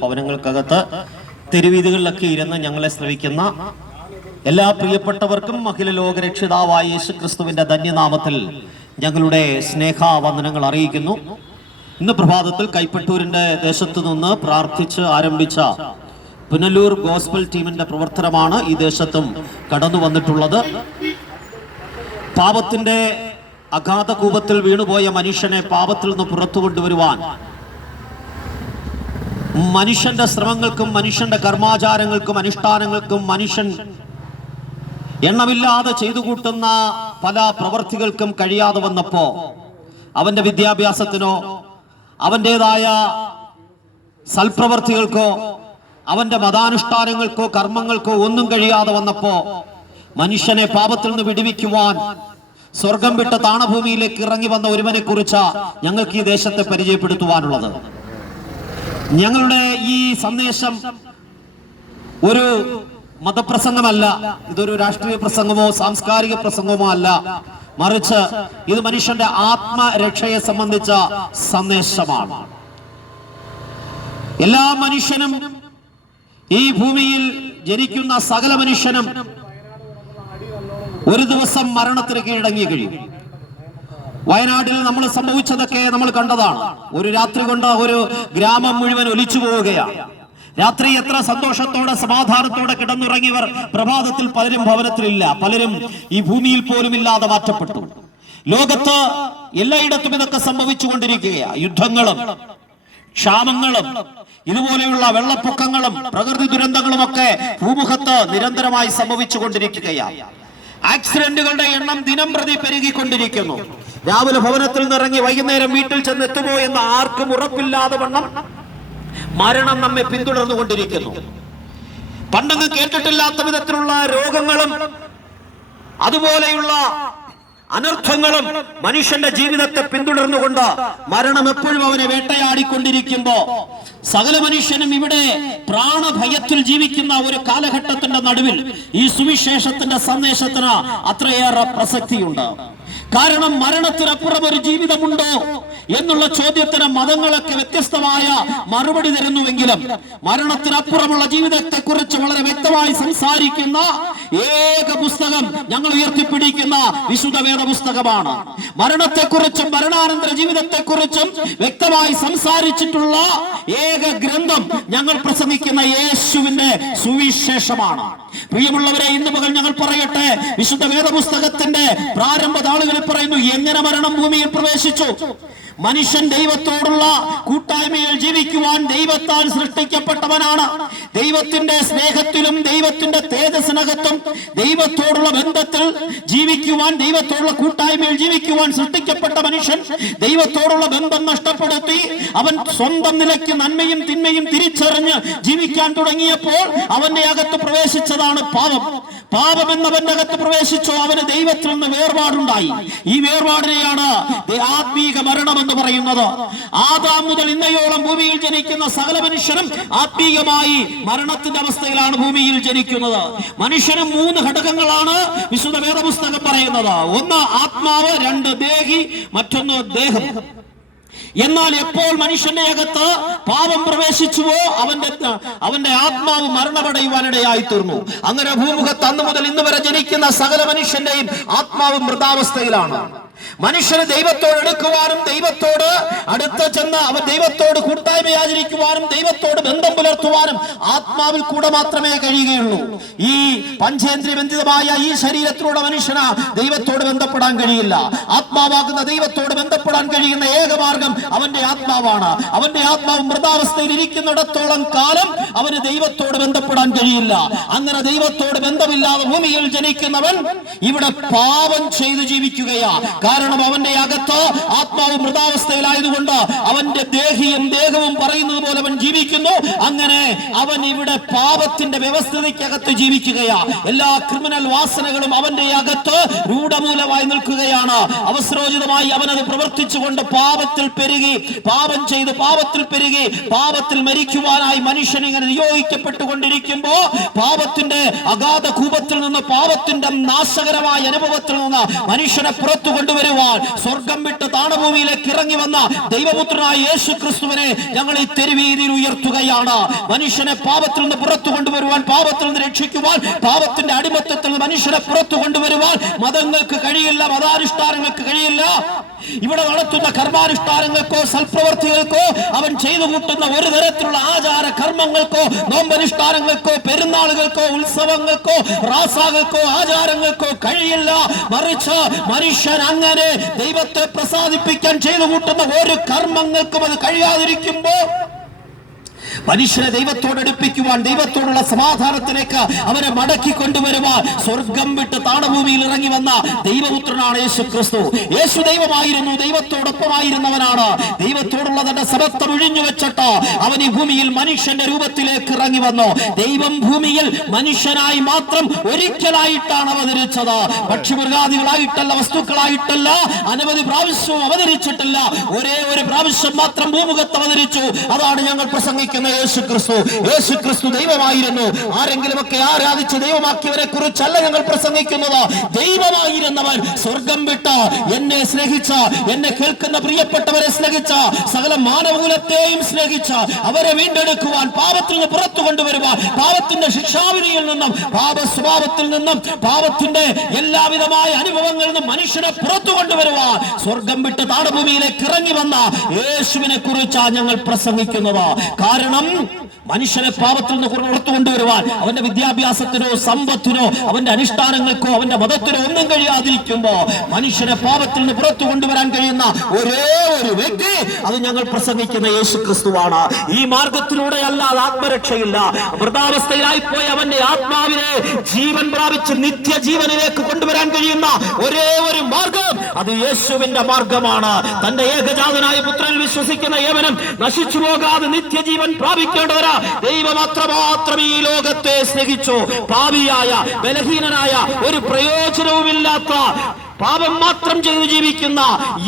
ഭവനങ്ങൾക്കകത്ത് തെരുവീതികളിലൊക്കെ ഇരുന്ന് ഞങ്ങളെ ശ്രവിക്കുന്ന എല്ലാ പ്രിയപ്പെട്ടവർക്കും അഖില ലോക രക്ഷിതാവായ യേശുക്രിസ്തുവിന്റെ ധന്യനാമത്തിൽ ഞങ്ങളുടെ സ്നേഹവന്ദനങ്ങൾ അറിയിക്കുന്നു. ഇന്ന് പ്രഭാതത്തിൽ കൈപ്പറ്റൂരിന്റെ ദേശത്തു നിന്ന് പ്രാർത്ഥിച്ച് ആരംഭിച്ച പുനലൂർ ഗോസ്ബൽ ടീമിന്റെ പ്രവർത്തനമാണ് ഈ ദേശത്തും കടന്നു വന്നിട്ടുള്ളത്. പാപത്തിന്റെ അഗാധ കൂപത്തിൽ വീണുപോയ മനുഷ്യനെ പാപത്തിൽ നിന്ന് പുറത്തു കൊണ്ടുവരുവാൻ മനുഷ്യന്റെ ശ്രമങ്ങൾക്കും മനുഷ്യന്റെ കർമാചാരങ്ങൾക്കും അനുഷ്ഠാനങ്ങൾക്കും മനുഷ്യൻ എണ്ണമില്ലാതെ ചെയ്തു കൂട്ടുന്ന പല പ്രവർത്തികൾക്കും കഴിയാതെ വന്നപ്പോ അവന്റെ വിദ്യാഭ്യാസത്തിനോ അവൻ്റെതായ സൽപ്രവർത്തികൾക്കോ അവന്റെ മതാനുഷ്ഠാനങ്ങൾക്കോ കർമ്മങ്ങൾക്കോ ഒന്നും കഴിയാതെ വന്നപ്പോ മനുഷ്യനെ പാപത്തിൽ നിന്ന് വിടുവിക്കുവാൻ സ്വർഗം വിട്ട താണഭൂമിയിലേക്ക് ഇറങ്ങി വന്ന ഒരുവനെ കുറിച്ച് ഞങ്ങൾക്ക് ഈ ദേശത്തെ പരിചയപ്പെടുത്തുവാനുള്ളത്. ഞങ്ങളുടെ ഈ സന്ദേശം ഒരു മതപ്രസംഗമല്ല, ഇതൊരു രാഷ്ട്രീയ പ്രസംഗമോ സാംസ്കാരിക പ്രസംഗമോ അല്ല, മറിച്ച് ഇത് മനുഷ്യന്റെ ആത്മരക്ഷയെ സംബന്ധിച്ച സന്ദേശമാണ്. എല്ലാ മനുഷ്യനും, ഈ ഭൂമിയിൽ ജനിക്കുന്ന സകല മനുഷ്യനും ഒരു ദിവസം മരണത്തിന് കീഴടങ്ങി കഴിയും. വയനാട്ടിൽ നമ്മൾ സംഭവിച്ചതൊക്കെ നമ്മൾ കണ്ടതാണ്. ഒരു രാത്രി കൊണ്ട് ഒരു ഗ്രാമം മുഴുവൻ ഒലിച്ചു പോവുകയാണ്. രാത്രി എത്ര സന്തോഷത്തോടെ സമാധാനത്തോടെ കിടന്നുറങ്ങിയവർ പ്രഭാതത്തിൽ പലരും ഭവനത്തിലില്ല, പലരും ഈ ഭൂമിയിൽ പോലും ഇല്ലാതെ മാറ്റപ്പെട്ടു. ലോകത്ത് എല്ലായിടത്തും ഇതൊക്കെ സംഭവിച്ചുകൊണ്ടിരിക്കുകയാണ്. യുദ്ധങ്ങളും ക്ഷാമങ്ങളും ഇതുപോലെയുള്ള വെള്ളപ്പൊക്കങ്ങളും പ്രകൃതി ദുരന്തങ്ങളും ഒക്കെ ഭൂമുഖത്ത് നിരന്തരമായി സംഭവിച്ചുകൊണ്ടിരിക്കുകയാണ്. ആക്സിഡന്റുകളുടെ എണ്ണം ദിനം പ്രതി പെരുകിക്കൊണ്ടിരിക്കുന്നു. രാവിലെ ഭവനത്തിൽ നിന്നിറങ്ങി വൈകുന്നേരം വീട്ടിൽ ചെന്ന് എത്തുമോ എന്ന് ആർക്കും ഉറപ്പില്ലാതെ വണ്ണം മരണം നമ്മെ പിന്തുടർന്നുകൊണ്ടിരിക്കുന്നു. പണ്ടങ്ങ് കേട്ടിട്ടില്ലാത്ത വിധത്തിലുള്ള രോഗങ്ങളും അതുപോലെയുള്ള അനർത്ഥങ്ങളും മനുഷ്യന്റെ ജീവിതത്തെ പിന്തുടർന്നുകൊണ്ട് മരണം എപ്പോഴും അവനെ വേട്ടയാടിക്കൊണ്ടിരിക്കുമ്പോ സകല മനുഷ്യനും ഇവിടെ പ്രാണഭയത്തിൽ ജീവിക്കുന്ന ഒരു കാലഘട്ടത്തിന്റെ നടുവിൽ ഈ സുവിശേഷത്തിന്റെ സന്ദേശത്തിന് അത്രയേറെ പ്രസക്തിയുണ്ട്. കാരണം മരണത്തിനപ്പുറം ഒരു ജീവിതമുണ്ടോ എന്നുള്ള ചോദ്യത്തിന് മതങ്ങളൊക്കെ വ്യത്യസ്തമായ മറുപടി തരുന്നുവെങ്കിലും മരണത്തിനപ്പുറമുള്ള ജീവിതത്തെ കുറിച്ച് വളരെ വ്യക്തമായി സംസാരിക്കുന്ന ഏക പുസ്തകം ഞങ്ങൾ ഉയർത്തിപ്പിടിക്കുന്ന വിശുദ്ധ വേദ പുസ്തകമാണ്. മരണത്തെക്കുറിച്ചും മരണാനന്തര ജീവിതത്തെക്കുറിച്ചും വ്യക്തമായി സംസാരിച്ചിട്ടുള്ള ഏക ഗ്രന്ഥം ഞങ്ങൾ പ്രസംഗിക്കുന്ന യേശുവിന്റെ സുവിശേഷമാണ്. പ്രിയമുള്ളവരെ, ഇന്ന് പകൽ ഞങ്ങൾ പറയട്ടെ, വിശുദ്ധ വേദ പുസ്തകത്തിന്റെ പ്രാരംഭ താളുകളിൽ പറയുന്നു, എങ്ങനെ മരണം ഭൂമിയിൽ പ്രവേശിച്ചു. മനുഷ്യൻ ദൈവത്തോടുള്ള കൂട്ടായ്മയിൽ ജീവിക്കുവാൻ ദൈവത്താൽ സൃഷ്ടിക്കപ്പെട്ടവനാണ്. ദൈവത്തിന്റെ സ്നേഹത്തിലും ദൈവത്തിന്റെ തേജസ്സിനകത്തും ദൈവത്തോടുള്ള ബന്ധത്തിൽ ജീവിക്കുവാൻ, ദൈവത്തോടുള്ള കൂട്ടായ്മയിൽ ജീവിക്കുവാൻ സൃഷ്ടിക്കപ്പെട്ട മനുഷ്യൻ ദൈവത്തോടുള്ള ബന്ധം നഷ്ടപ്പെടുത്തി അവൻ സ്വന്തം നിലയ്ക്ക് നന്മയും തിന്മയും തിരിച്ചറിഞ്ഞ് ജീവിക്കാൻ തുടങ്ങിയപ്പോൾ അവന്റെ അകത്ത് പ്രവേശിച്ചതാണ് പാപം. പാപം എന്നവന്റെ അകത്ത് പ്രവേശിച്ചോ അവന് ദൈവത്തിൽ നിന്ന് വേർപാടുണ്ടായി. ഈ വേർപാടിനെയാണ് ആത്മീക മരണം എന്ന് പറയുന്നത്. ആദാം മുതൽ ഇന്നയോളം ഭൂമിയിൽ ജനിക്കുന്ന സകല മനുഷ്യരും ആത്മീയമായി മരണത്തിന്റെ അവസ്ഥയിലാണ് ഭൂമിയിൽ ജനിക്കുന്നത്. മനുഷ്യന് 3 ഘടകങ്ങളാണ് വിശുദ്ധ വേദപുസ്തകം പറയുന്നത്. ഒന്ന് ആത്മാവ്, 2 ദേഹി, മറ്റൊന്ന് ദേഹം. എന്നാൽ എപ്പോൾ മനുഷ്യന്റെ അകത്ത് പാപം പ്രവേശിച്ചുവോ അവന്റെ ആത്മാവ് മരണമടയുവാനിടയായി തീർന്നു. അങ്ങനെ ഭൂമുഖത്ത് അന്ന് മുതൽ ഇന്ന് വരെ ജനിക്കുന്ന സകല മനുഷ്യന്റെയും ആത്മാവ് മൃതാവസ്ഥയിലാണ്. മനുഷ്യന് ദൈവത്തോട് എടുക്കുവാനും ദൈവത്തോട് അടുത്ത് ചെന്ന് അവൻ ദൈവത്തോട് കൂട്ടായ്മ ആചരിക്കുവാനും ദൈവത്തോട് ബന്ധം പുലർത്തുവാനും ആത്മാവിൽ കൂടെ മാത്രമേ കഴിയുകയുള്ളൂ. ഈ പഞ്ചേന്ദ്രിയബന്ധിതമായ ഈ ശരീരത്തിലൂടെ മനുഷ്യന് ദൈവത്തോട് ബന്ധപ്പെടാൻ കഴിയില്ല. ആത്മാവാകുന്ന ദൈവത്തോട് ബന്ധപ്പെടാൻ കഴിയുന്ന ഏക മാർഗം അവന്റെ ആത്മാവാണ്. അവന്റെ ആത്മാവ് മൃതാവസ്ഥയിൽ ഇരിക്കുന്നിടത്തോളം കാലം അവന് ദൈവത്തോട് ബന്ധപ്പെടാൻ കഴിയില്ല. അങ്ങനെ ദൈവത്തോട് ബന്ധമില്ലാതെ ഭൂമിയിൽ ജനിക്കുന്നവൻ ഇവിടെ പാപം ചെയ്ത് ജീവിക്കുകയാണ്. കാരണം അവന്റെ അകത്ത് ആത്മാവ് മൃതാവസ്ഥയിലായതുകൊണ്ട് അവന്റെ ദേഹിയും ദേഹവും പറയുന്നത് പോലെ അവൻ ജീവിക്കുന്നു. അങ്ങനെ അവൻ ഇവിടെ പാപത്തിന്റെ വ്യവസ്ഥിതിക്കകത്ത് ജീവിക്കുകയാ. എല്ലാ ക്രിമിനൽ വാസനകളും അവന്റെ അകത്ത് രൂഢമൂലമായി നിൽക്കുകയാണ്. അവസരോചിതമായി അവനത് പ്രവർത്തിച്ചുകൊണ്ട് പാപത്തിൽ പെരുകി, പാപം ചെയ്ത് പാപത്തിൽ പെരുകി, പാപത്തിൽ മരിക്കുവാനായി മനുഷ്യൻ ഇങ്ങനെ നിയോഗിക്കപ്പെട്ടുകൊണ്ടിരിക്കുമ്പോ പാപത്തിന്റെ അഗാധ കൂപത്തിൽ നിന്ന്, പാപത്തിന്റെ നാശകരമായ അനുഭവത്തിൽ നിന്ന് മനുഷ്യനെ പുറത്തു കൊണ്ടുവരും നേടുവാൻ സ്വർഗം വിട്ട് താണഭൂമിയിലേക്ക് ഇറങ്ങി വന്ന ദൈവപുത്രനായ യേശു ക്രിസ്തുവിനെ ഞങ്ങൾ ഈ തെരുവീതിയിൽ ഉയർത്തുകയാണ്. മനുഷ്യനെ പാപത്തിൽ നിന്ന് പുറത്തു കൊണ്ടുവരുവാൻ, പാപത്തിൽ നിന്ന് രക്ഷിക്കുവാൻ, പാപത്തിന്റെ അടിമത്തത്തിൽ നിന്ന് മനുഷ്യനെ പുറത്തു കൊണ്ടുവരുവാൻ മതങ്ങൾക്ക് കഴിയില്ല, മതാനുഷ്ഠാനങ്ങൾക്ക് കഴിയില്ല. ഇവിടെ നടത്തുന്ന കർമാനുഷ്ഠാനങ്ങൾക്കോ സൽപ്രവർത്തികൾക്കോ അവൻ ചെയ്തു കൂട്ടുന്ന ഒരു തരത്തിലുള്ള ആചാര കർമ്മങ്ങൾക്കോ നോമ്പനുഷ്ഠാനങ്ങൾക്കോ പെരുന്നാളുകൾക്കോ ഉത്സവങ്ങൾക്കോ റാസാകൾക്കോ ആചാരങ്ങൾക്കോ കഴിയില്ല. മറിച്ച് മനുഷ്യൻ അങ്ങനെ ദൈവത്തെ പ്രസാദിപ്പിക്കാൻ ചെയ്തു കൂട്ടുന്ന ഒരു കർമ്മങ്ങൾക്കും അത് കഴിയാതിരിക്കുമ്പോൾ മനുഷ്യനെ ദൈവത്തോട് അടുപ്പിക്കുവാൻ, ദൈവത്തോടുള്ള സമാധാനത്തിലേക്ക് അവനെ മടക്കി കൊണ്ടുവരുവാൻ സ്വർഗം വിട്ട് താണഭൂമിയിൽ ഇറങ്ങി വന്ന ദൈവപുത്രനാണ് യേശു ക്രിസ്തു. യേശു ദൈവമായിരുന്നു, ദൈവത്തോടൊപ്പമായിരുന്നവനാണ്. ദൈവത്തോടുള്ള തന്റെ സമത്വം ഒഴിഞ്ഞു വെച്ചിട്ട് അവൻ ഈ ഭൂമിയിൽ മനുഷ്യന്റെ രൂപത്തിലേക്ക് ഇറങ്ങി വന്നു. ദൈവം ഭൂമിയിൽ മനുഷ്യനായി മാത്രം ഒരിക്കലായിട്ടാണ് അവതരിച്ചത്. പക്ഷിമൃഗാദികളായിട്ടല്ല, വസ്തുക്കളായിട്ടല്ല. അനവധി പ്രാവശ്യവും അവതരിച്ചിട്ടില്ല. ഒരേ ഒരു പ്രാവശ്യം മാത്രം ഭൂമുഖത്ത് അവതരിച്ചു. അതാണ് ഞങ്ങൾ പ്രസംഗിക്കുന്നത് യേശു ക്രിസ്തു. യേശു ക്രിസ്തു ദൈവമായിരുന്നു. ആരെങ്കിലും ഒക്കെ ആരാധിച്ച് ദൈവമാക്കിയവരെ കുറിച്ചല്ല ഞങ്ങൾ പ്രസംഗിക്കുന്നത്. ദൈവമായിരുന്നവൻ സ്വർഗം വിട്ട് എന്നെ സ്നേഹിച്ച, എന്നെ കേൾക്കുന്ന പ്രിയപ്പെട്ടവരെ സ്നേഹിച്ച, സകല മാനവകുലത്തെയും സ്നേഹിച്ച, അവരെ വീണ്ടെടുക്കുവാൻ, പാപത്തിൽ നിന്ന് പുറത്തു കൊണ്ടുവരുവാൻ, പാപത്തിന്റെ ശിക്ഷാവിധിയിൽ നിന്നും, പാപ സ്വഭാവത്തിൽ നിന്നും, പാപത്തിന്റെ എല്ലാവിധമായ അനുഭവങ്ങളിൽ നിന്നും മനുഷ്യനെ പുറത്തു കൊണ്ടുവരുവാൻ സ്വർഗം വിട്ട് താണഭൂമിയിലേക്ക് ഇറങ്ങി വന്ന യേശുവിനെ കുറിച്ചാണ് ഞങ്ങൾ പ്രസംഗിക്കുന്നത്. കാരണം മനുഷ്യനെ പാപത്തിൽ നിന്ന് പുറത്തു കൊണ്ടുവരുവാൻ അവന്റെ വിദ്യാഭ്യാസത്തിനോ സമ്പത്തിനോ അവന്റെ അനുഷ്ഠാനങ്ങൾക്കോ അവന്റെ മതത്തിനോ ഒന്നും കഴിയാതിരിക്കുമ്പോ മനുഷ്യനെ പാപത്തിൽ നിന്ന് പുറത്തു കൊണ്ടുവരാൻ കഴിയുന്ന ഒരേ ഒരു വ്യക്തി, അത് ഞങ്ങൾ പ്രസംഗിക്കുന്ന യേശു ക്രിസ്തുവാണ്. ഈ മാർഗത്തിലൂടെ അല്ലാതെ ആത്മരക്ഷയില്ല. വൃതാവസ്ഥയിലായി പോയി അവന്റെ ആത്മാവിനെ ജീവൻ പ്രാപിച്ച് നിത്യജീവനിലേക്ക് കൊണ്ടുവരാൻ കഴിയുന്ന ഒരേ ഒരു മാർഗം, അത് യേശുവിന്റെ മാർഗമാണ്. തന്റെ ഏകജാതനായ പുത്രനിൽ വിശ്വസിക്കുന്ന ഏവനും നശിച്ചു പോകാതെ നിത്യജീവൻ പ്രാപിക്കേണ്ടവരാ. ദൈവം അത്രമാത്രം ഈ ലോകത്തെ സ്നേഹിച്ചു. പാപിയായ, ബലഹീനനായ, ഒരു പ്രയോജനവുമില്ലാത്ത, പാപം മാത്രം ചെയ്തു ജീവിക്കുന്ന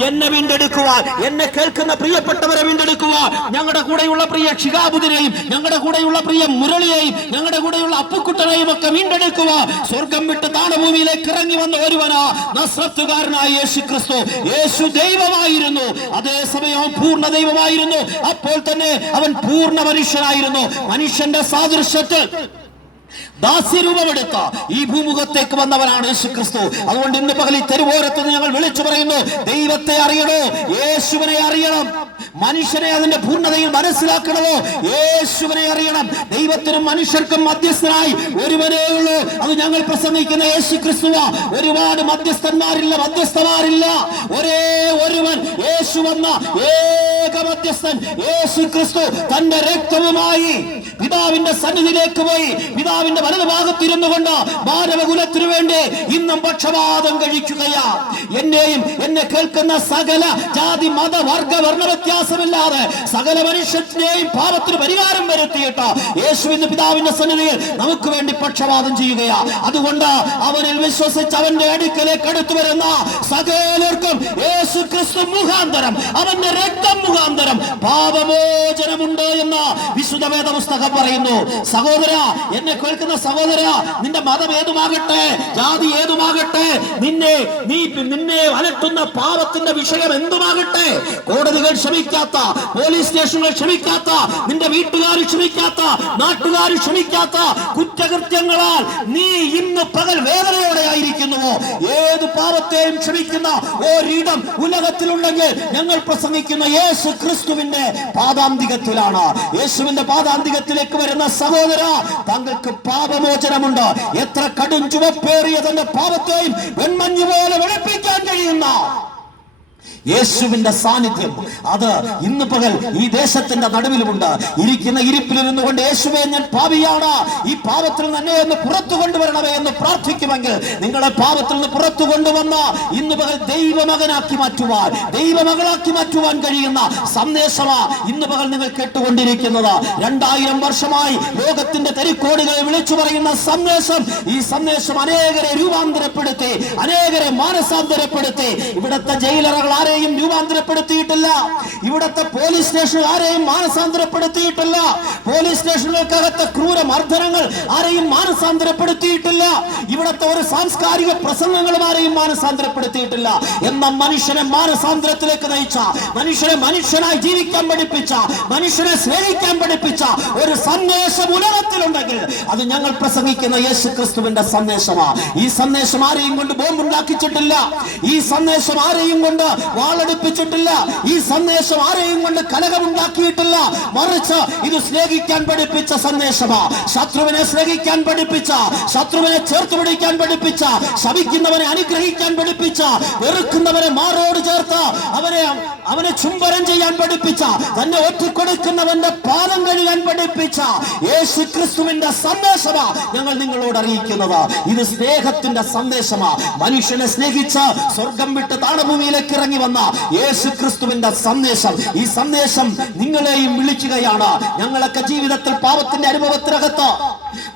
എന്നെ വീണ്ടെടുക്കുവാൻ, എന്നെ കേൾക്കുന്ന പ്രിയപ്പെട്ടവരെ വീണ്ടെടുക്കുവാൻ, ഞങ്ങളുടെ കൂടെയുള്ള പ്രിയ ഷിഹാബുദിനെയും, ഞങ്ങളുടെ കൂടെയുള്ള പ്രിയ മുരളിയെയും, ഞങ്ങളുടെ കൂടെയുള്ള അപ്പുക്കുട്ടനെയും ഒക്കെ വീണ്ടെടുക്കുവാൻ സ്വർഗം വിട്ട് താണഭൂമിയിലേക്ക് ഇറങ്ങി വന്ന ഒരുവനാ നസ്രത്തുകാരനായ യേശു ക്രിസ്തു. യേശു ദൈവമായിരുന്നു, അതേസമയം പൂർണ്ണ ദൈവമായിരുന്നു. അപ്പോൾ തന്നെ അവൻ പൂർണ്ണ മനുഷ്യനായിരുന്നു. മനുഷ്യന്റെ സാദൃശ്യത്തിൽ ദാസ്യരൂപമെടുത്ത ഈ ഭൂമുഖത്തേക്ക് വന്നവനാണ് യേശു ക്രിസ്തു. അതുകൊണ്ട് ഇന്ന് പകൽ ഈ തെരുവോരത്ത് ഞങ്ങൾ വിളിച്ചു പറയുന്നു, ദൈവത്തെ അറിയണോ, യേശുവിനെ അറിയണം. മനുഷ്യനെ അതിന്റെ പൂർണ്ണതയിൽ മനസ്സിലാക്കണമോ, യേശുവിനെ അറിയണം. ദൈവത്തിനും മനുഷ്യർക്കും മധ്യസ്ഥനായി ഒരുവനേ ഉള്ളൂ, അത് ഞങ്ങൾ പ്രസംഗിക്കുന്ന യേശു ക്രിസ്തുവാ. ഒരുപാട് മധ്യസ്ഥന്മാരില്ല, മധ്യസ്ഥമാരില്ല. ഒരേ ഒരുവൻ, യേശു വന്ന ഏക മധ്യസ്ഥൻ യേശു ക്രിസ്തു. തന്റെ രക്തവുമായി പിതാവിന്റെ സന്നിധിയിലേക്ക് പോയി പിതാവിന്റെ വലതുഭാഗത്തിരുന്നു കൊണ്ട് മാനവകുലത്തിനു വേണ്ടി ഇന്നും പക്ഷപാതം കഴിക്കുകയാ. എന്നെയും എന്നെ കേൾക്കുന്ന സകല ജാതി മത വർഗ വർണ്ണ വ്യത്യാസമില്ലാതെ സകല മനുഷ്യന്റെയും പാപത്തിന് പരിഹാരം വരുത്തിയിട്ട് യേശുവിന്റെ പിതാവിന്റെ സന്നിധിയിൽ നമുക്ക് വേണ്ടി പക്ഷപാതം ചെയ്യുകയാ. അതുകൊണ്ട് അവനിൽ വിശ്വസിച്ച് അവന്റെ അടുക്കലേക്ക് അടുത്തു വരുന്ന സകലർക്കും യേശു ക്രിസ്തു മുഖാന്തരം, അവന്റെ രക്തം മുഖാന്തരം പാപമോചനമുണ്ട് എന്ന് വിശുദ്ധ വേദ പുസ്തകം പറയുന്നു. സഹോദര, എന്നെ കേൾക്കുന്ന സഹോദര, നിന്റെ മതം ഏതുമാകട്ടെ, ജാതി ഏതുമാകട്ടെ, നിന്നെ അലട്ടുന്ന പാപത്തിന്റെ വിഷയം എന്തുമാകട്ടെ, കോടതികൾ ക്ഷമിക്കാത്ത, പോലീസ് സ്റ്റേഷനുകൾ ക്ഷമിക്കാത്ത, നിന്റെ വീട്ടുകാർ ക്ഷമിക്കാത്ത, നാട്ടുകാർ ക്ഷമിക്കാത്ത കുറ്റകൃത്യങ്ങളാൽ നീ ഇന്ന് പകൽ വേദനയോടെ ആയിരിക്കുന്നുവോ, ഏത് പാപത്തെയും ക്ഷമിക്കുന്ന ഒരിടം ഉലകത്തിലുണ്ടെങ്കിൽ ഞങ്ങൾ പ്രസംഗിക്കുന്ന യേശു ക്രിസ്തുവിന്റെ പാദാന്തികത്തിലാണ്. യേശുവിന്റെ പാദാന്തികത്തിലേക്ക് വരുന്ന സഹോദര, താങ്കൾക്ക് പാപമോചനമുണ്ട്. എത്ര കടും ചുവപ്പേറിയ തന്റെ പാപത്തെയും വെൺമഞ്ഞ് പോലെ വെളുപ്പിക്കാൻ കഴിയുന്ന യേശുവിന്റെ സാന്നിധ്യം, അത് ഇന്ന് പകൽ ഈ ദേശത്തിന്റെ നടുവിലുമുണ്ട്. ഇരിക്കുന്ന ഇരിപ്പിലിരുന്നു കൊണ്ട് യേശുവേ, ഞാൻ പാപിയാണ്, ഈ പാപത്തിൽ നിന്ന് എന്നെ ഒന്ന് പുറത്തു കൊണ്ടുവരണമേ എന്ന് പ്രാർത്ഥിക്കുമെങ്കിൽ നിങ്ങളെ പാപത്തിൽ നിന്ന് പുറത്തു കൊണ്ടുവന്ന് ഇന്ന് പകൽ ദൈവമകനാക്കി മാറ്റുവാൻ, ദൈവമകളാക്കി മാറ്റുവാൻ കഴിയുന്ന സന്ദേശമാ ഇന്ന് പകൽ നിങ്ങൾ കേട്ടുകൊണ്ടിരിക്കുന്നത്. 2000 വർഷമായി ലോകത്തിന്റെ തെരുക്കോടുകളെ വിളിച്ചു പറയുന്ന സന്ദേശം, ഈ സന്ദേശം അനേകരെ രൂപാന്തരപ്പെടുത്തി, അനേകരെ മാനസാന്തരപ്പെടുത്തി. ഇവിടുത്തെ ജയിലറകൾ ആരെ ആരെയും രൂപാന്തരപ്പെടുത്തിയിട്ടില്ല. ഇവിടുത്തെ പോലീസ് സ്റ്റേഷൻ ആരെയും മാനസാന്തരപ്പെടുത്തിയിട്ടില്ല. പോലീസ് സ്റ്റേഷനുകൾക്കകത്തെ ക്രൂര മർദ്ദനങ്ങൾ ആരെയും മാനസാന്തരപ്പെടുത്തിയിട്ടില്ല. ഇവിടുത്തെ ഒരു സാംസ്കാരിക പ്രസംഗങ്ങളും ആരെയും മാനസാന്തരപ്പെടുത്തിയിട്ടില്ല. എന്ന മനുഷ്യനെ മാനസാന്തരത്തിലേക്ക് നയിച്ച, മനുഷ്യനെ മനുഷ്യനായി ജീവിക്കാൻ പഠിപ്പിച്ച, മനുഷ്യനെ സ്നേഹിക്കാൻ പഠിപ്പിച്ച ഒരു സന്ദേശം ഉലകത്തിലുണ്ടെങ്കിൽ അത് ഞങ്ങൾ പ്രസംഗിക്കുന്ന യേശു ക്രിസ്തുവിന്റെ സന്ദേശമാണ്. ഈ സന്ദേശം ആരെയും കൊണ്ട് ബോംബുണ്ടാക്കിച്ചിട്ടില്ല. ഈ സന്ദേശം ആരെയും കൊണ്ട് വാളെടുപ്പിച്ചിട്ടില്ല. ഈ സന്ദേശം ആരെയും കൊണ്ട് കലഹമുണ്ടാക്കിയിട്ടില്ല. മറിച്ച് ഇത് സ്നേഹിക്കാൻ പഠിപ്പിച്ച സന്ദേശമാണ്. ശത്രുവിനെ സ്നേഹിക്കാൻ പഠിപ്പിച്ച, ശത്രുവിനെ ചേർത്ത് പിടിക്കാൻ പഠിപ്പിച്ച, ശപിക്കുന്നവനെ അനുഗ്രഹിക്കാൻ പഠിപ്പിച്ച, വെറുക്കുന്നവനെ മാറോട് ചേർത്ത് അവനെ ചുംബനം ചെയ്യാൻ പഠിപ്പിച്ച, തന്നെ ഒറ്റിക്കൊടുക്കുന്നവന്റെ പാദം കഴുകാൻ പഠിപ്പിച്ച യേശു ക്രിസ്തുവിന്റെ സന്ദേശമാണ് ഞങ്ങൾ നിങ്ങളോട് അറിയിക്കുന്നത്. ഇത് സ്നേഹത്തിന്റെ സന്ദേശമാണ്. മനുഷ്യനെ സ്നേഹിച്ച് സ്വർഗം വിട്ട് താണഭൂമിയിലേക്ക് ഇറങ്ങി വന്ന യേശു ക്രിസ്തുവിന്റെ സന്ദേശം. ഈ സന്ദേശം നിങ്ങളെയും വിളിക്കുകയാണ്. ഞങ്ങളൊക്കെ ജീവിതത്തിൽ പാപത്തിന്റെ അനുഭവത്തിനകത്ത്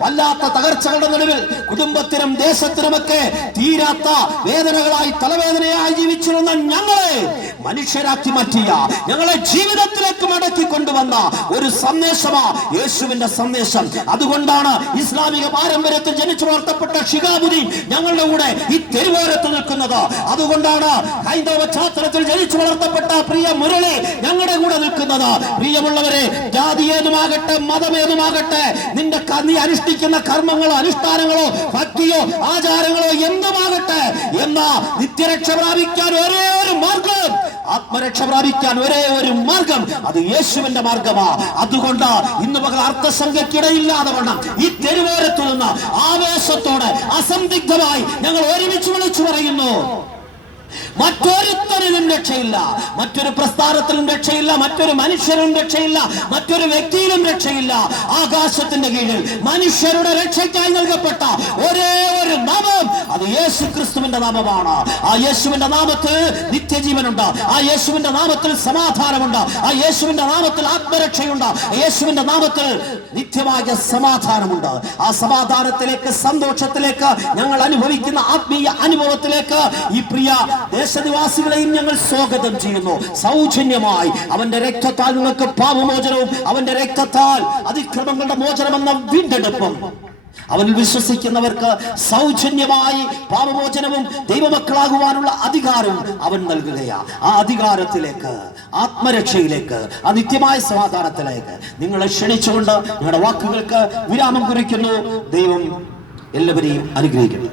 വല്ലാത്ത തകർച്ചകളുടെ നടുവിൽ കുടുംബത്തിനും ദേശത്തിനുമൊക്കെ തീരാത്ത വേദനകളായി, തലവേദനയായി ജീവിച്ചിരുന്ന ഞങ്ങളെ മനുഷ്യരാക്കി മാറ്റിയ, ഞങ്ങളെ ജീവിതത്തിലേക്ക് മടക്കി കൊണ്ടുവന്ന ഒരു സന്ദേശമാ യേശുവിന്റെ സന്ദേശം. അതുകൊണ്ടാണ് ഇസ്ലാമിക പാരമ്പര്യത്തിൽ ജനിച്ചു വളർത്തപ്പെട്ട ശിഹാബുദ്ദീൻ ഞങ്ങളുടെ കൂടെ ഈ തെരുവോരത്ത് നിൽക്കുന്നത്. അതുകൊണ്ടാണ് ഹൈന്ദവ പശ്ചാത്തലത്തിൽ ജനിച്ചു വളർത്തപ്പെട്ട പ്രിയ മുരളി ഞങ്ങളുടെ കൂടെ നിൽക്കുന്നത്. പ്രിയമുള്ളവരെ, ജാതി ഏതുമാകട്ടെ, മതമേതുമാകട്ടെ, നീ അനുഷ്ഠിക്കുന്ന കർമ്മങ്ങളോ അനുഷ്ഠാനങ്ങളോ ഭക്തിയോ ആചാരങ്ങളോ എന്തുമാകട്ടെ, എന്നാ നിത്യരക്ഷ പ്രാപിക്കാൻ ഒരേ ഒരു മാർഗം, ആത്മരക്ഷ പ്രാപിക്കാൻ ഒരേ ഒരു മാർഗം, അത് യേശുവിന്റെ മാർഗമാ. അതുകൊണ്ട് ഇന്ന് പകൽ അർത്ഥസംഖ്യക്കിടയില്ലാതെ വണ്ണം ഈ തെരുവോരത്തു നിന്ന് ആവേശത്തോടെ അസന്ദിഗ്ധമായി ഞങ്ങൾ ഒരുമിച്ച് വിളിച്ചു പറയുന്നു, മറ്റൊരുത്തരിലും രക്ഷയില്ല, മറ്റൊരു പ്രസ്ഥാനത്തിലും രക്ഷയില്ല, മറ്റൊരു മനുഷ്യനും രക്ഷയില്ല, മറ്റൊരു വ്യക്തിയിലും രക്ഷയില്ല. ആകാശത്തിന്റെ കീഴിൽ മനുഷ്യരുടെ രക്ഷയ്ക്കായി നൽകപ്പെട്ട ഒരേ ഒരു നാമം, അത് യേശു ക്രിസ്തുവിന്റെ നാമമാണ്. ആ യേശുവിന്റെ നാമത്തിൽ നിത്യജീവനുണ്ട്. ആ യേശുവിന്റെ നാമത്തിൽ സമാധാനമുണ്ട്. ആ യേശുവിന്റെ നാമത്തിൽ ആത്മരക്ഷയുണ്ട്. യേശുവിന്റെ നാമത്തിൽ നിത്യമായ സമാധാനമുണ്ട്. ആ സമാധാനത്തിലേക്ക്, സന്തോഷത്തിലേക്ക്, ഞങ്ങൾ അനുഭവിക്കുന്ന ആത്മീയ അനുഭവത്തിലേക്ക് ഈ പ്രിയ ദേശനിവാസികളെയും ഞങ്ങൾ സ്വാഗതം ചെയ്യുന്നു. സൗജന്യമായി അവന്റെ രക്തത്താൽ നിങ്ങൾക്ക് പാപമോചനവും അവന്റെ രക്തത്താൽ അതിക്രമങ്ങളുടെ മോചനമെന്ന വീണ്ടെടുപ്പും അവനിൽ വിശ്വസിക്കുന്നവർക്ക് സൗജന്യമായി പാപമോചനവും ദൈവമക്കളാകുവാനുള്ള അധികാരവും അവൻ നൽകുകയാണ്. ആ അധികാരത്തിലേക്ക്, ആത്മരക്ഷയിലേക്ക്, ആ നിത്യമായ സമാധാനത്തിലേക്ക് നിങ്ങളെ ക്ഷണിച്ചുകൊണ്ട് ഞങ്ങളുടെ വാക്കുകൾക്ക് വിരാമം കുറിക്കുന്നു. ദൈവം എല്ലാവരെയും അനുഗ്രഹിക്കുന്നു.